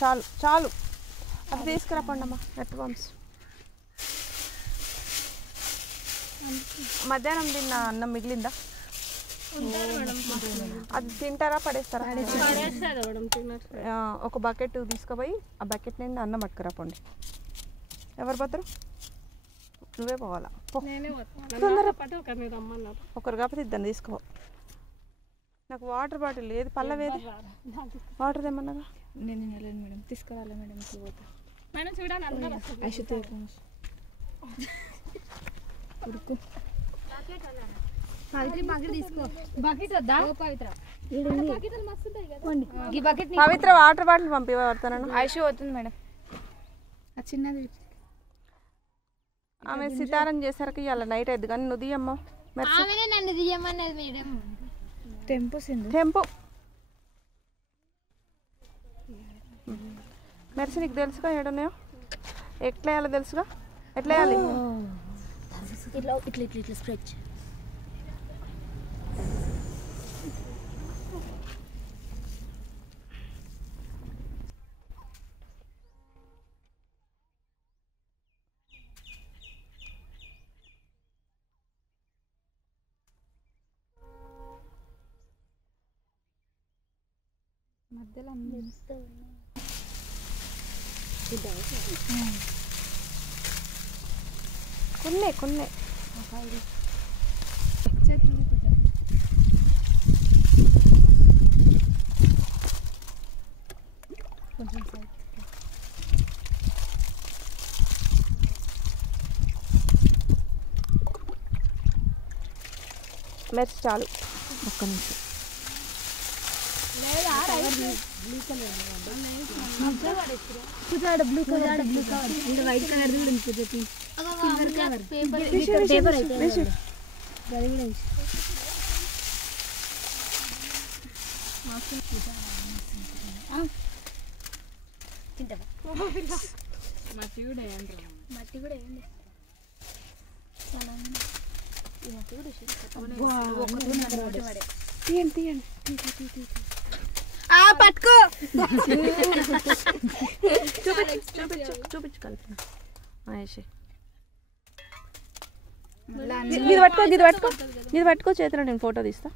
చాలు చాలు అది తీసుకురాపండి అమ్మా ఎట్ బాంబ్స్. మధ్యాహ్నం తిన్న అన్నం మిగిలిందా? అది తింటారా పడేస్తారా? ఒక బకెట్ తీసుకుపోయి ఆ బకెట్ నిండా అన్నం పట్టుకురాపండి. ఎవరు పోతారు? నువ్వే పోవాలా? ఒకరు కాకపోతే ఇద్దరు తీసుకో. నాకు వాటర్ బాటిల్ లేదు, పల్లవేది వాటర్ ఏమన్నాగా? నేను వెళ్ళాను మేడం, తీసుకురాలే మేడం. పోతా మేడం చూడాలి అశుద్ధి ఉడుకు పవిత్ర వాటర్ బాటిల్ పంపివడతాను. ఐషు అవుతుంది మేడం. చిన్నది ఆమె సితారం చేసరికి ఇవాళ నైట్ అయింది కానీ నువ్వు దియమ్మా. టెంపో మెర్సి నీకు తెలుసుగా ఏడున్నాయో ఎట్లా వేయాలో తెలుసుగా. ఎట్లా వేయాలి? ఇట్లా ఇట్లా ఇట్లా ఇట్లా స్ప్రెడ్. మధ్యలో కొన్నే కొన్నే కొంచెం మెర్చి చాలు. ఒక్క నిమిషం. Blue colour white colour paper అయితే మట్టి కూడా వేయండి. మట్టి కూడా వేయండి. తీయండి తీయండి. పట్టుకో. చూపించు చూపించు కల్పన. ఇది పట్టుకో ఇది పట్టుకో ఇది పట్టుకో చేతిలో నేను ఫోటో తీస్తా.